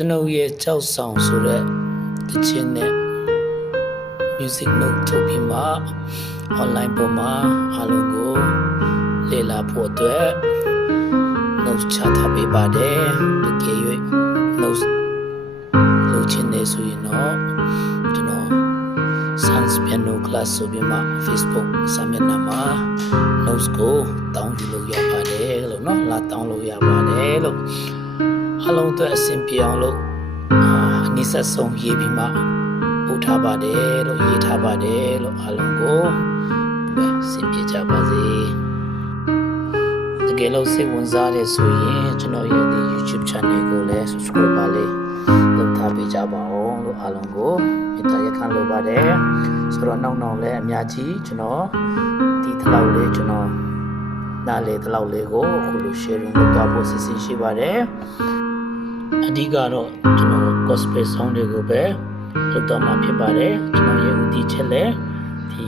ကျွန်တော်ရဲ့ကြောက်ဆောင်ဆိုတဲ့တခြင်းနဲ့ music note ထုတ်ပြီးမှ online ပေါ်မှာအားလုံးကိုလေ့လာဖို့အတွက် notes ချထားပေးပါတယ်တကယ်၍ notes လုပ်ချင်နေဆိုရင်တော့ကျွန်တော် Sans Piano Class ဆိုပြီးမှ Facebook စာမျက်နှာမှာ notes ကိုတောင်းယူလို့ရပါတယ်လို့เนาะလာတောင်းလို့ရပါတယ်လို့အားလုံးအတွက်အဆင်ပြေအောင်လို့အနည်းဆက်ဆုံးရေးပြီးမှပို့ထားပါတယ်လို့ရေးထားပါတယ်လို့အားလုံးကိုအဆင်ပြေကြပါစေတကယ်လို့စိတ်ဝင်စားတယ်ဆိုရင်ကျွန်တော်ရဲ့ YouTube channel ကိုလည်း subscribe ပါလေလုပ်ထားပေးကြပါအောင်လို့အားလုံးကိုမေတ္တာရက်ခံလိုပါတယ်ဆိုတော့နောက်လည်းအများကြီးကျွန်တော်ဒီတစ်လောက်လေးကျွန်တော်နားလေတစ်လောက်လေးကိုအခုလို sharing လုပ်သွားဖို့စီစဉ်ရှိပါတယ်အဓိကတော့ကျွန်တော် gospel song တွေကိုပဲလုပ်တော့မှာဖြစ်ပါတယ်ကျွန်တော်ရဲ့ဦးတည်ချက်လည်းဒီ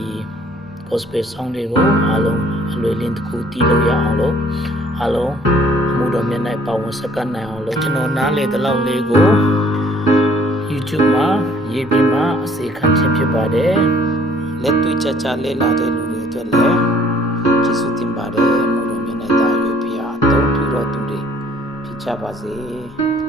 gospel song တွေကိုအားလုံးအလွယ်လင်းတစ်ခုတီးလို့ရအောင်လို့အားလုံးအမှုတော်မျက်နှာပါဝင်စက္ကန့်နိုင်အောင်လို့ကျွန်တော်နားလေတစ်လောက်လေးကို YouTube မှာရေးပြီးမှအစီခံခြင်းဖြစ်ပါတယ်လက်တွေ့ကြကြလေ့လာတဲ့လူတွေအတွက်လည်းကျေးဇူးတင်ပါတယ်အမှုတော်မျက်နှာတာရွေးဖျားအသုံးပြုတော်သူတွေဖြစ်ကြပါစေ